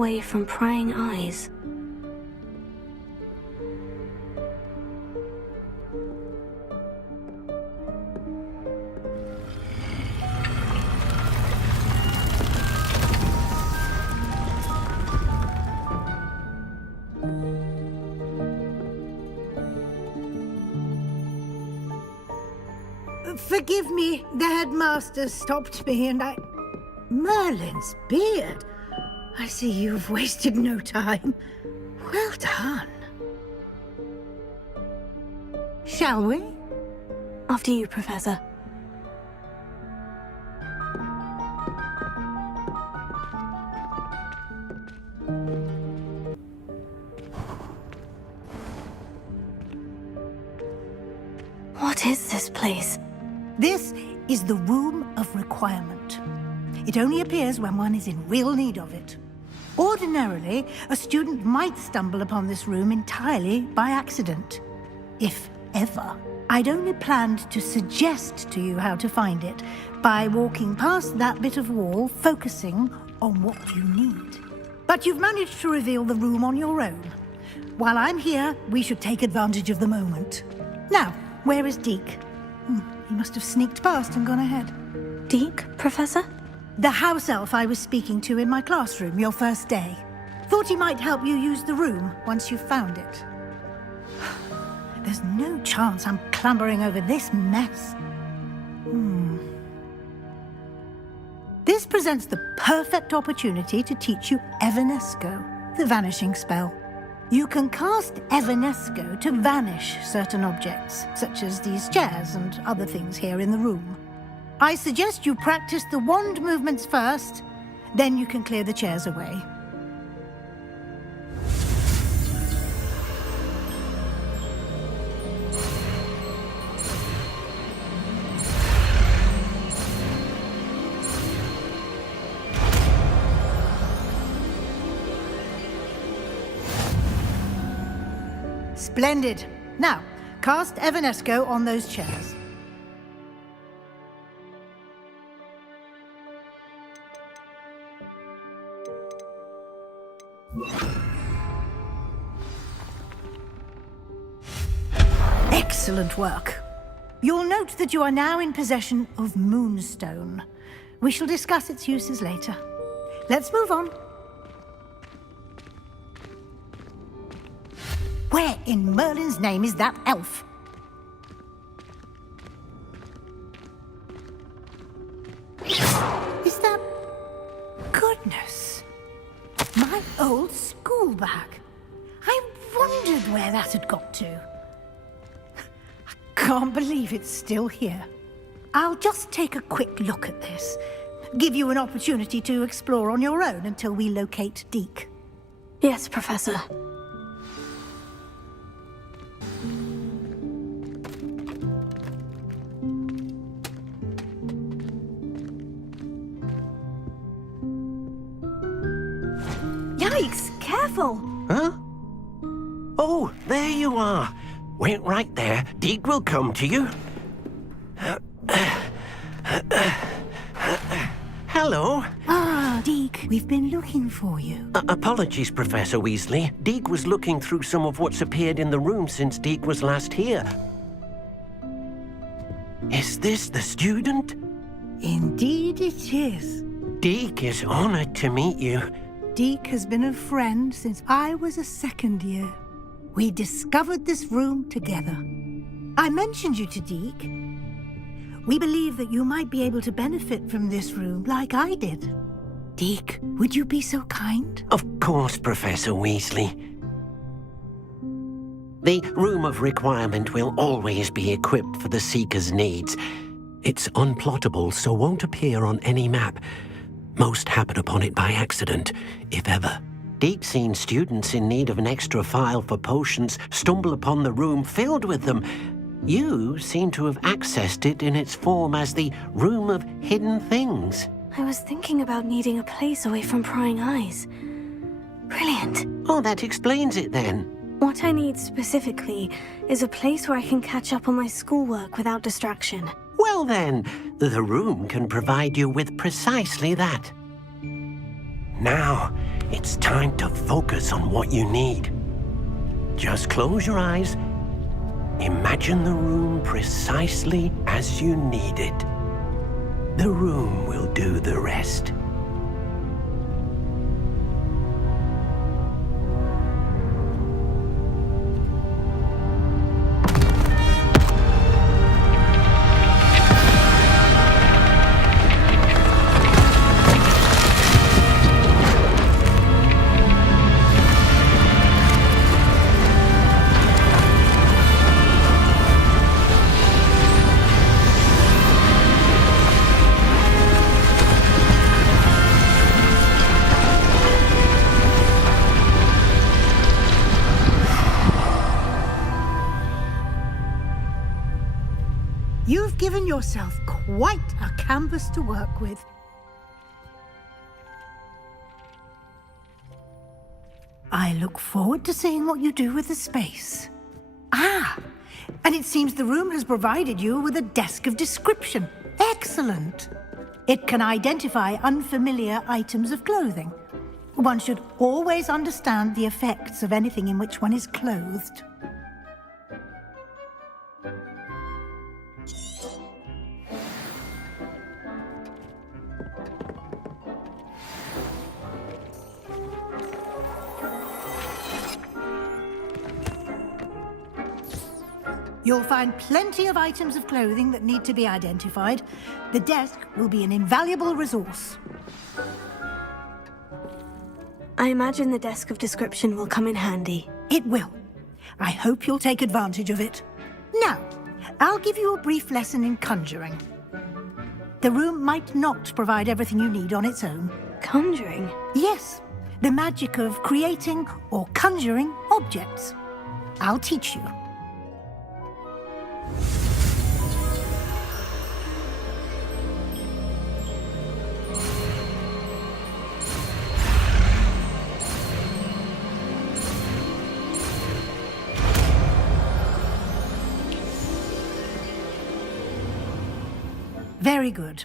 away from prying eyes. Forgive me, the headmaster stopped me and I... Merlin's beard! I see you've wasted no time. Well done. Shall we? After you, Professor. What is this place? This is the Room of Requirement. It only appears when one is in real need of it. Ordinarily, a student might stumble upon this room entirely by accident. If ever. I'd only planned to suggest to you how to find it by walking past that bit of wall, focusing on what you need. But you've managed to reveal the room on your own. While I'm here, we should take advantage of the moment. Now, where is Deke? He must have sneaked past and gone ahead. Deke, Professor? The house elf I was speaking to in my classroom your first day. Thought he might help you use the room once you've found it. There's no chance I'm clambering over this mess. This presents the perfect opportunity to teach you Evanesco, the vanishing spell. You can cast Evanesco to vanish certain objects, such as these chairs and other things here in the room. I suggest you practice the wand movements first, then you can clear the chairs away. Splendid. Now, cast Evanesco on those chairs. Excellent work. You'll note that you are now in possession of Moonstone. We shall discuss its uses later. Let's move on. Where in Merlin's name is that elf? Is that... Goodness. My old school bag. I wondered where that had got to. I can't believe it's still here. I'll just take a quick look at this. Give you an opportunity to explore on your own until we locate Deke. Yes, Professor. Yikes! Careful! Huh? Oh, there you are. Wait right there. Deke will come to you. Hello. Ah, Deke, we've been looking for you. Apologies, Professor Weasley. Deke was looking through some of what's appeared in the room since Deke was last here. Is this the student? Indeed it is. Deke is honored to meet you. Deke has been a friend since I was a second year. We discovered this room together. I mentioned you to Deke. We believe that you might be able to benefit from this room like I did. Deke, would you be so kind? Of course, Professor Weasley. The Room of Requirement will always be equipped for the Seeker's needs. It's unplottable, so won't appear on any map. Most happen upon it by accident, if ever. Deke's seen students in need of an extra file for potions stumble upon the room filled with them. You seem to have accessed it in its form as the Room of Hidden Things. I was thinking about needing a place away from prying eyes. Brilliant. Oh, that explains it then. What I need specifically is a place where I can catch up on my schoolwork without distraction. Well then, the room can provide you with precisely that. Now, It's time to focus on what you need. Just close your eyes. Imagine the room precisely as you need it. The room will do the rest. You've given yourself quite a canvas to work with. I look forward to seeing what you do with the space. Ah, and it seems the room has provided you with a desk of description. Excellent. It can identify unfamiliar items of clothing. One should always understand the effects of anything in which one is clothed. You'll find plenty of items of clothing that need to be identified. The desk will be an invaluable resource. I imagine the desk of description will come in handy. It will. I hope you'll take advantage of it. Now, I'll give you a brief lesson in conjuring. The room might not provide everything you need on its own. Conjuring? Yes, the magic of creating or conjuring objects. I'll teach you. Very good.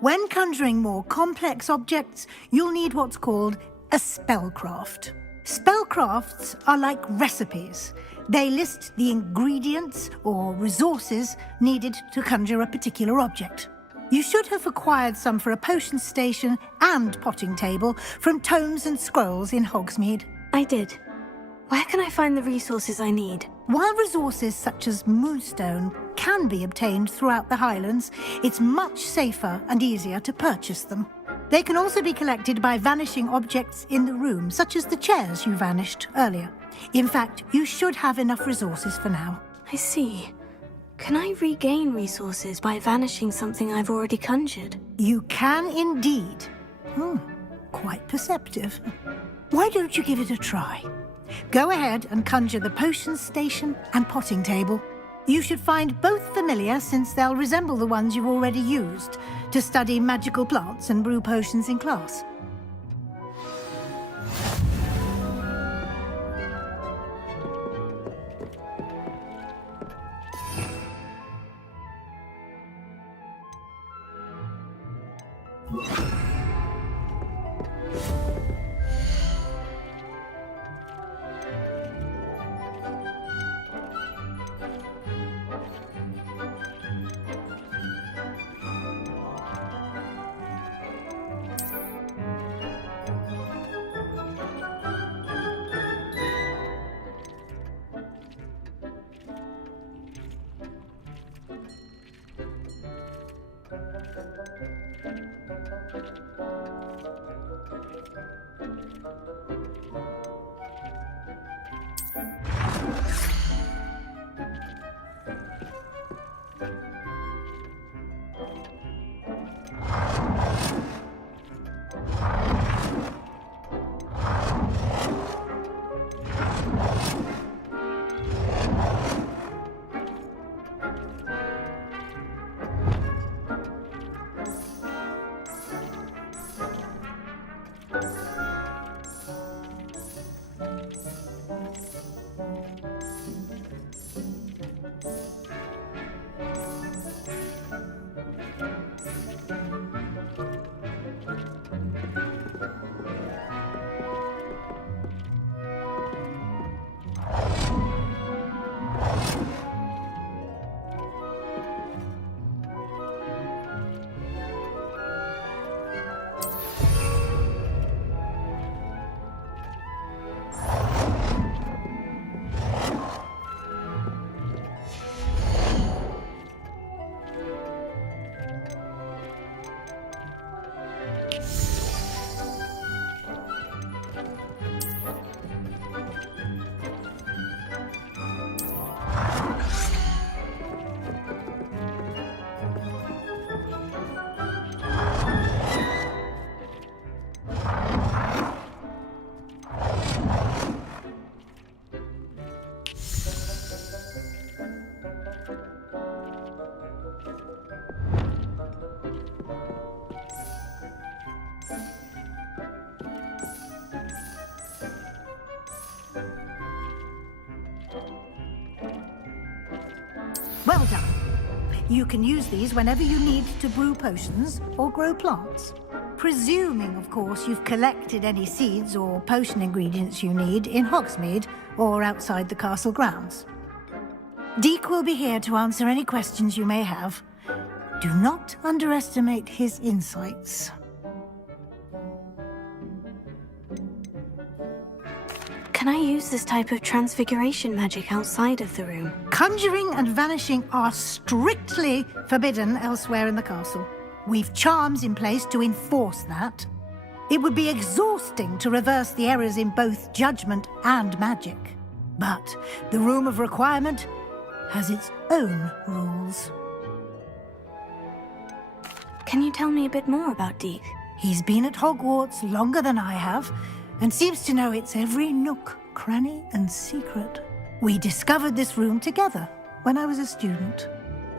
When conjuring more complex objects, you'll need what's called a spellcraft. Spellcrafts are like recipes. They list the ingredients or resources needed to conjure a particular object. You should have acquired some for a potion station and potting table from tomes and scrolls in Hogsmeade. I did. Where can I find the resources I need? While resources such as moonstone can be obtained throughout the Highlands, it's much safer and easier to purchase them. They can also be collected by vanishing objects in the room, such as the chairs you vanished earlier. In fact, you should have enough resources for now. I see. Can I regain resources by vanishing something I've already conjured? You can indeed. Quite perceptive. Why don't you give it a try? Go ahead and conjure the potion station and potting table. You should find both familiar, since they'll resemble the ones you've already used to study magical plants and brew potions in class. You can use these whenever you need to brew potions or grow plants. Presuming, of course, you've collected any seeds or potion ingredients you need in Hogsmeade or outside the castle grounds. Deek will be here to answer any questions you may have. Do not underestimate his insights. Can I use this type of transfiguration magic outside of the room? Conjuring and vanishing are strictly forbidden elsewhere in the castle. We've charms in place to enforce that. It would be exhausting to reverse the errors in both judgment and magic. But the Room of Requirement has its own rules. Can you tell me a bit more about Deek? He's been at Hogwarts longer than I have, and seems to know its every nook, cranny, and secret. We discovered this room together when I was a student.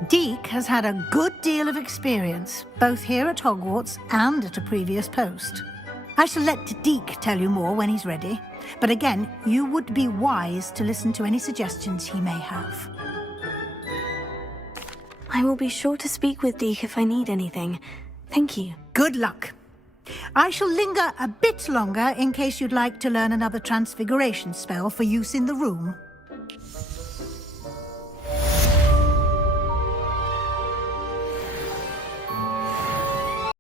Deek has had a good deal of experience, both here at Hogwarts and at a previous post. I shall let Deek tell you more when he's ready, but again, you would be wise to listen to any suggestions he may have. I will be sure to speak with Deek if I need anything. Thank you. Good luck. I shall linger a bit longer in case you'd like to learn another transfiguration spell for use in the room.